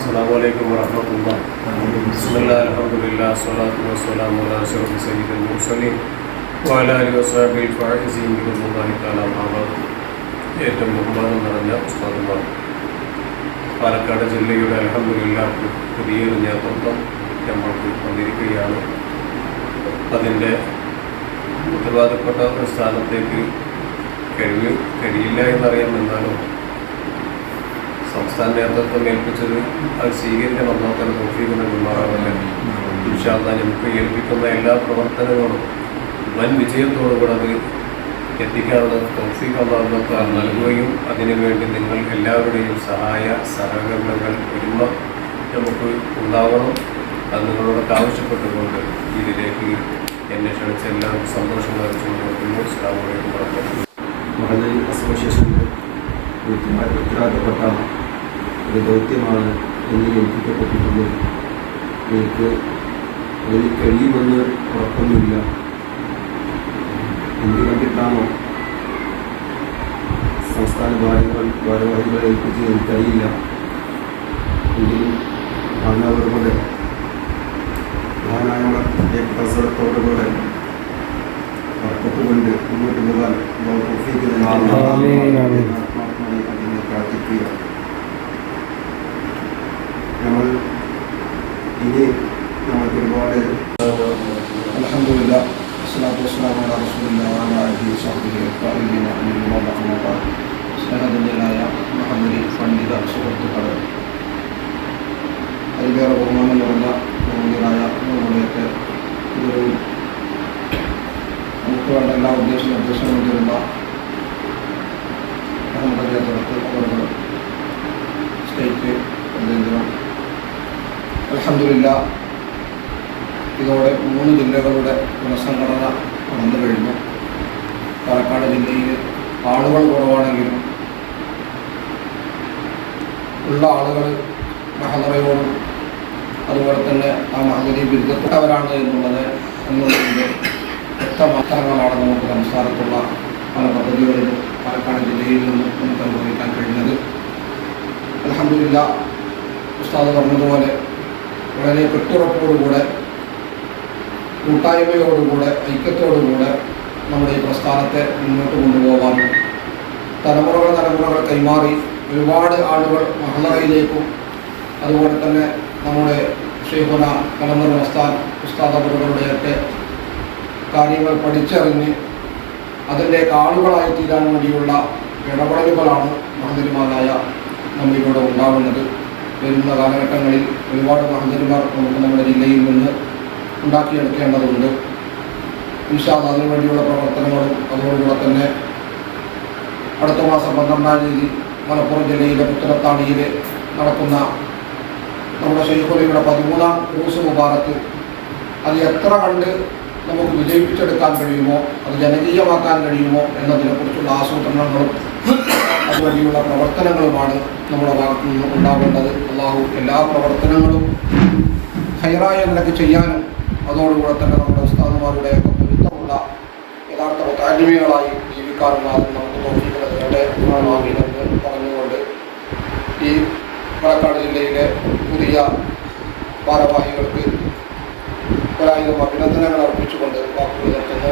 السلام عليكم ورحمة الله بسم الله الحمد لله الصلاة والسلام على أشرف سيد المرسلين وعلى آله وصحبه الفائزين بإذن الله تعالى أما بعد ഏറ്റവും ബഹുമാനം നിറഞ്ഞ ഉസ്താദുമാർ പാലക്കാട് ജില്ലയുടെ അലഹമില്ല പുതിയൊരു നേതൃത്വം നമ്മൾക്ക് വന്നിരിക്കുകയാണ് അതിൻ്റെ ഉത്തരവാദപ്പെട്ട ഒരു സ്ഥാനത്തേക്ക് കഴിവ് കഴിയില്ല എന്നറിയാം എന്നാലും സംസ്ഥാന നേതൃത്വം ഏൽപ്പിച്ചത് അത് സ്വീകരിക്കണം നോക്കാൻ തോഫീക്കുന്ന നിർമ്മാണമല്ല ഇൻഷാല്ല നമുക്ക് ഏൽപ്പിക്കുന്ന എല്ലാ പ്രവർത്തനങ്ങളും വൻ വിജയത്തോടുകൂടെ അത് എത്തിക്കാനുള്ള തോഫീഖ് അള്ളാഹുക്കാർ നൽകുകയും അതിനുവേണ്ടി നിങ്ങൾ എല്ലാവരുടെയും സഹായ സഹകരണങ്ങൾ ഒരുമ നമുക്ക് ഉണ്ടാവണം. അത് നിങ്ങളോടൊക്കെ ആവശ്യപ്പെട്ടുകൊണ്ട് ഇതിലേക്ക് എന്നെ ക്ഷണിച്ച എല്ലാവർക്കും സന്തോഷം മഹദരി അസോസിയേഷന്റെ ഉത്തരവാദിത്തപ്പെട്ട ഒരു ദൗത്യമാണ് എന്ന് ഏൽപ്പിക്കപ്പെട്ടിട്ടുള്ളത് എനിക്ക് അതിൽ കഴിയുമെന്ന് ഉറപ്പൊന്നുമില്ല. എന്ത് കണ്ടിട്ടാണോ സംസ്ഥാന ഭാരവാഹികൾ ഭാരവാഹികളെ ഏൽപ്പിച്ച് എനിക്കറിയില്ല എങ്കിലും ഭാവനവരുടെ മഹാനായ പ്രസവത്തോടുകൂടെ വർക്കത്തുകൊണ്ട് മുന്നോട്ട് പോകാൻ അതിനെ പ്രാർത്ഥിക്കുക. നമ്മൾ ഇനി നമുക്ക് ഒരുപാട് അലഹമില്ല മഹമ്മദി പണ്ഡിത സുഹൃത്തുക്കളെ അതിലേറെ ബഹുമാനം നിറഞ്ഞ ബഹുമാനായ നമ്മുടെയൊക്കെ ഇതൊരു നമുക്ക് വേണ്ട എല്ലാ ഉദ്ദേശ നിർദ്ദേശങ്ങളും തരുന്ന അഹമ്മദ് തുടർത്ത് അവരുടെ സ്റ്റേറ്റ് പ്രതിനിധികളും അലഹമില്ല ഇതോടെ മൂന്ന് ജില്ലകളുടെ പുനഃസംഘടന നടന്നു കഴിഞ്ഞു. പാലക്കാട് ജില്ലയിൽ ആളുകൾ കുറവാണെങ്കിലും ഉള്ള ആളുകൾ മഹദറയോടും അതുപോലെ തന്നെ ആ മഹദരി ബിരുദപ്പെട്ടവരാണ് എന്നുള്ളത് എന്നുള്ളതിന്റെ വ്യക്തമാത്രങ്ങളാണ് നമുക്ക് സംസ്ഥാനത്തുള്ള പല പദ്ധതികളിലും പാലക്കാട് ജില്ലയിൽ നിന്നും നമുക്ക് അനുഭവിക്കാൻ കഴിഞ്ഞത്. അലഹമില്ല ഉസ്താദ് പറഞ്ഞതുപോലെ വളരെ കെട്ടുറപ്പോടുകൂടെ കൂട്ടായ്മയോടുകൂടെ ഐക്യത്തോടുകൂടെ നമ്മുടെ ഈ പ്രസ്ഥാനത്തെ മുന്നോട്ട് കൊണ്ടുപോകാനും തലമുറകൾ തലമുറകൾ കൈമാറി ഒരുപാട് ആളുകൾ മഹളറയിലേക്കും അതുപോലെ തന്നെ നമ്മുടെ ഷെയ്ഖുന കലമർ മസ്താൻ പുസ്താദപുരകളുടെയൊക്കെ കാര്യങ്ങൾ പഠിച്ചറിഞ്ഞ് അതിന്റെ ആളുകളായി തീരാൻ വേണ്ടിയുള്ള ഇടപെടലുകളാണ് മഹതിരിമാരായ നമ്മിലൂടെ ഉണ്ടാവുന്നത്. വരുന്ന കാലഘട്ടങ്ങളിൽ ഒരുപാട് മഹന്തന്മാർ നമുക്ക് നമ്മുടെ ജില്ലയിൽ നിന്ന് ഉണ്ടാക്കിയെടുക്കേണ്ടതുണ്ട്. ഇൻഷാദ് അതിനു വേണ്ടിയുള്ള പ്രവർത്തനങ്ങളും അതോടുകൂടെ തന്നെ അടുത്ത മാസം പന്ത്രണ്ടാം തീയതി മലപ്പുറം ജില്ലയിലെ പുത്തലത്താണിയിൽ നടക്കുന്ന നമ്മുടെ ശൈഖുലയുടെ പതിമൂന്നാം ക്രൂസ് മുബാറത്ത് അത് എത്ര കണ്ട് നമുക്ക് വിജയിപ്പിച്ചെടുക്കാൻ കഴിയുമോ അത് ജനകീയമാക്കാൻ കഴിയുമോ എന്നതിനെക്കുറിച്ചുള്ള ആസൂത്രണങ്ങളും അതുവഴിയുള്ള പ്രവർത്തനങ്ങളുമാണ് നമ്മുടെ ഭാഗത്തു നിന്ന് ഉണ്ടാവേണ്ടത്. അള്ളാഹു എല്ലാ പ്രവർത്തനങ്ങളും ഹൈറായ നിലയ്ക്ക് ചെയ്യാനും അതോടുകൂടെ തന്നെ നമ്മുടെ ഉസ്താദുമാരുടെയൊക്കെ പൊരുത്തമുള്ള യഥാർത്ഥ താഴ്മകളായി ജീവിക്കാനുള്ള നമുക്ക് തോന്നിയിട്ടുള്ളത് എന്ന് പറഞ്ഞുകൊണ്ട് ഈ പാലക്കാട് ജില്ലയിലെ പുതിയ ഭാരവാഹികൾക്ക് ഒരായിരം അഭിനന്ദനങ്ങൾ അർപ്പിച്ചുകൊണ്ട് വാക്കുകൾ നിർത്തുന്നു.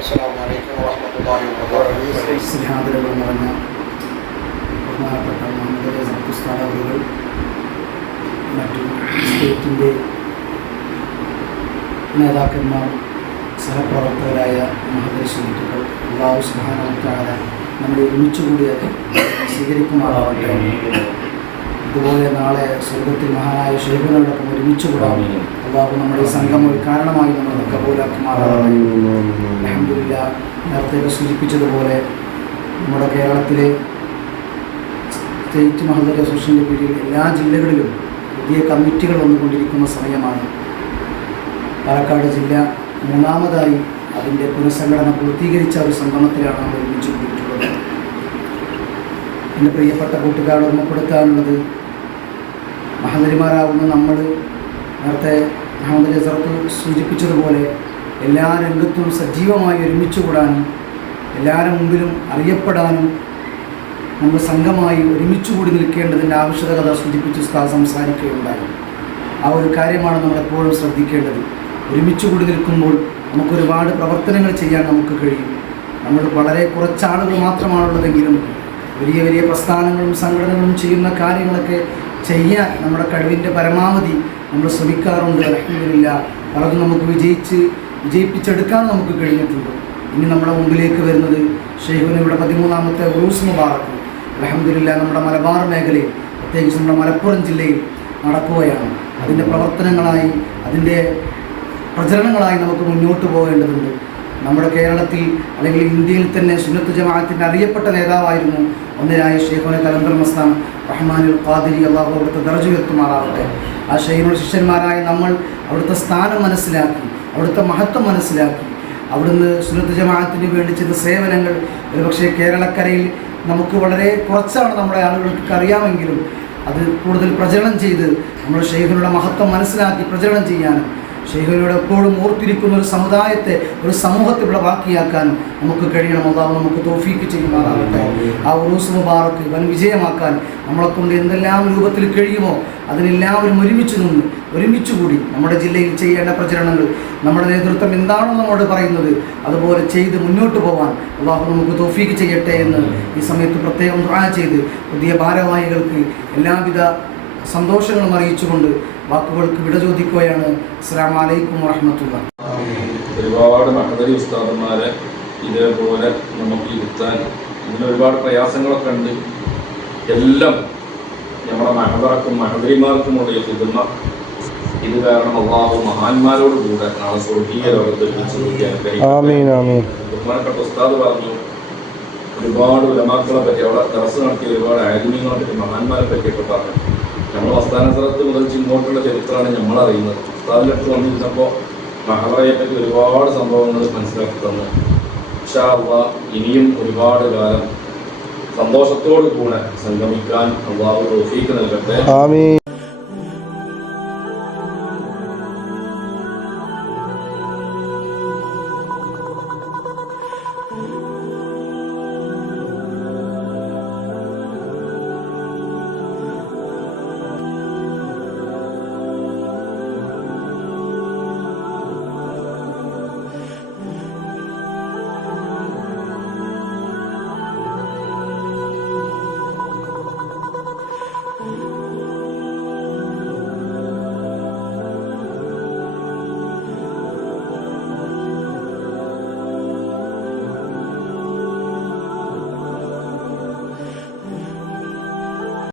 അസ്സലാമു അലൈക്കും വറഹ്മത്തുള്ളാഹി വബറകാതുഹു. സ്നേഹാദരവ് നിറഞ്ഞ ബഹുമാനപ്പെട്ട മുഹമ്മദ് അവരുകൾ മറ്റു സ്റ്റേറ്റിന്റെ നേതാക്കന്മാർ സഹപ്രവർത്തകരായ മഹദർ സുഹൃത്തുക്കൾ അള്ളാഹു സുഹാനക്കാര നമ്മൾ ഒരുമിച്ച് കൂടിയത് സ്വീകരിക്കുമാറാവട്ടെ. ഇതുപോലെ നാളെ സ്വർഗത്തിൽ മഹാനായ ഷെയ്ഖിനോടൊപ്പം ഒരുമിച്ച് കൂടാം. അള്ളാഹു നമ്മുടെ സംഘം ഒരു കാരണമായി നമ്മൾ കബൂലാക്കുമാറാവട്ടെ അലഹമില്ല നേരത്തെ സൂചിപ്പിച്ചതുപോലെ നമ്മുടെ കേരളത്തിലെ സ്റ്റേറ്റ് മഹദർ അസോസിയേഷന്റെ കീഴിൽ എല്ലാ ജില്ലകളിലും പുതിയ കമ്മിറ്റികൾ വന്നുകൊണ്ടിരിക്കുന്ന സമയമാണ്. പാലക്കാട് ജില്ല മൂന്നാമതായി അതിന്റെ പുനഃസംഘടന പൂർത്തീകരിച്ച ഒരു സംഗമത്തിലാണ് നമ്മൾ ഒരുമിച്ച് കൂടിയിട്ടുള്ളത്. എന്റെ പ്രിയപ്പെട്ട കൂട്ടുകാർ ഓർമ്മപ്പെടുത്താനുള്ളത് മഹദരിമാരാകുന്ന നമ്മൾ നേരത്തെ മുഹമ്മദ് ജസർക്ക് സൂചിപ്പിച്ചതുപോലെ എല്ലാ രംഗത്തും സജീവമായി ഒരുമിച്ച് കൂടാനും എല്ലാവരുടെ മുമ്പിലും അറിയപ്പെടാനും നമ്മൾ സംഘമായി ഒരുമിച്ച് കൂടി നിൽക്കേണ്ടതിന്റെ ആവശ്യകത സൂചിപ്പിച്ച് ഉസ്താദ് സംസാരിക്കുകയുണ്ടായി. ആ ഒരു കാര്യമാണ് നമ്മൾ എപ്പോഴും ശ്രദ്ധിക്കേണ്ടത്. ഒരുമിച്ച് കൂടി നിൽക്കുമ്പോൾ നമുക്ക് ഒരുപാട് പ്രവർത്തനങ്ങൾ ചെയ്യാൻ നമുക്ക് കഴിയും. നമ്മൾ വളരെ കുറച്ചാളുകൾ മാത്രമാണുള്ളതെങ്കിലും വലിയ വലിയ പ്രസ്ഥാനങ്ങളും സംഘടനകളും ചെയ്യുന്ന കാര്യങ്ങളൊക്കെ ചെയ്യാൻ നമ്മുടെ കഴിവിന്റെ പരമാവധി നമ്മൾ ശ്രമിക്കാറുണ്ട്. അലഹമില്ല പലതും നമുക്ക് വിജയിച്ച് വിജയിപ്പിച്ചെടുക്കാൻ നമുക്ക് കഴിഞ്ഞിട്ടുണ്ട്. ഇനി നമ്മുടെ മുമ്പിലേക്ക് വരുന്നത് ഷെയ്ഖുനയുടെ പതിമൂന്നാമത്തെ ഉറൂസ് മുബാറക്ക് അലഹമില്ല നമ്മുടെ മലബാർ മേഖലയിൽ പ്രത്യേകിച്ച് നമ്മുടെ മലപ്പുറം ജില്ലയിൽ നടക്കുകയാണ്. അതിന്റെ പ്രവർത്തനങ്ങളായി അതിന്റെ പ്രചരണങ്ങളായി നമുക്ക് മുന്നോട്ട് പോകേണ്ടതുണ്ട്. നമ്മുടെ കേരളത്തിൽ അല്ലെങ്കിൽ ഇന്ത്യയിൽ തന്നെ സുന്നത്ത് ജമാഅത്തിന്റെ അറിയപ്പെട്ട നേതാവായിരുന്നു ഒന്നിനായ ഷെയ്ഖുന കലന്തർ മസ്താൻ റഹ്മാനുൽ ഖാദിരി അള്ളാഹു അവിടുത്തെ ദർജ ഉയർത്തുമാറാവട്ടെ ആ ഷെയ്ഖിനുള്ള ശിഷ്യന്മാരായ നമ്മൾ അവിടുത്തെ സ്ഥാനം മനസ്സിലാക്കി അവിടുത്തെ മഹത്വം മനസ്സിലാക്കി അവിടുന്ന് സുന്നത്ത് ജമാഅത്തിന് വേണ്ടി ചെയ്ത സേവനങ്ങൾ. ഒരുപക്ഷെ കേരളക്കരയിൽ നമുക്ക് വളരെ കുറച്ചാണ് നമ്മുടെ ആളുകൾക്ക് അറിയാമെങ്കിലും അത് കൂടുതൽ പ്രചരണം ചെയ്ത് നമ്മുടെ ഷെയ്ഖിനുള്ള മഹത്വം മനസ്സിലാക്കി പ്രചരണം ചെയ്യാനും ഷെയ്ഖിനോട് എപ്പോഴും ഓർത്തിരിക്കുന്ന ഒരു സമുദായത്തെ ഒരു സമൂഹത്തെ ഇവിടെ ബാക്കിയാക്കാനും നമുക്ക് കഴിയണം. അതാവും നമുക്ക് തോഫീക്ക് ചെയ്യുമാറാകട്ടെ. ആ ഉറൂസ് മുബാറക്ക് വൻ വിജയമാക്കാൻ നമ്മളെ കൊണ്ട് എന്തെല്ലാം രൂപത്തിൽ കഴിയുമോ അതിനെല്ലാവരും ഒരുമിച്ച് നിന്ന് ഒരുമിച്ച് കൂടി നമ്മുടെ ജില്ലയിൽ ചെയ്യേണ്ട പ്രചരണങ്ങൾ നമ്മുടെ നേതൃത്വം എന്താണോ നമ്മോട് പറയുന്നത് അതുപോലെ ചെയ്ത് മുന്നോട്ട് പോകാൻ അള്ളാഹു നമുക്ക് തോഫീക്ക് ചെയ്യട്ടെ എന്ന് ഈ സമയത്ത് പ്രത്യേകം ചെയ്ത് പുതിയ ഭാരവാഹികൾക്ക് എല്ലാവിധ സന്തോഷങ്ങളും അറിയിച്ചുകൊണ്ട് വാക്കുകൾക്ക് വിട ചോദിക്കുകയാണ്. അസ്സാം വലൈക്കും വറഹമത്തുള്ള. ഒരുപാട് മഹദരി ഉസ്താദന്മാരെ ഇതേപോലെ നമുക്ക് ഇരുത്താൻ ഇതിന് ഒരുപാട് പ്രയാസങ്ങളൊക്കെ ഉണ്ട്. എല്ലാം നമ്മുടെ മഹദറക്കും മഹദരിമാർക്കുമുള്ള ഈ ഹിദമ ഇത് കാരണം അള്ളാഹു മഹാന്മാരോട് കൂടെ നാളെ സ്വർഗീയ ലോകത്ത് ആമീൻ ആമീൻ. ബഹുമാനപ്പെട്ട ഉസ്താദ് പറഞ്ഞു ഒരുപാട് ഉലമാക്കളെ പറ്റി അവിടെ തടസ്സം നടത്തിയ ഒരുപാട് ആധുനികങ്ങളെ പറ്റി മഹാന്മാരെ പറ്റിയൊക്കെ പറഞ്ഞു. നമ്മൾ അവസ്ഥാന സ്ഥലത്ത് മുതൽ ഇങ്ങോട്ടുള്ള ചരിത്രമാണ് നമ്മൾ അറിയുന്നത് ഉസ്താദിന്റെ അടുത്ത് വന്നിരുന്നപ്പോൾ മഹബറയെ പറ്റി ഒരുപാട് സംഭവങ്ങൾ മനസ്സിലാക്കി തന്നു. അള്ളാ ഇനിയും ഒരുപാട് കാലം സന്തോഷത്തോടു കൂടെ സംഗമിക്കാൻ അള്ളാഹു റഫീക്ക് നൽകട്ടെ. Oh.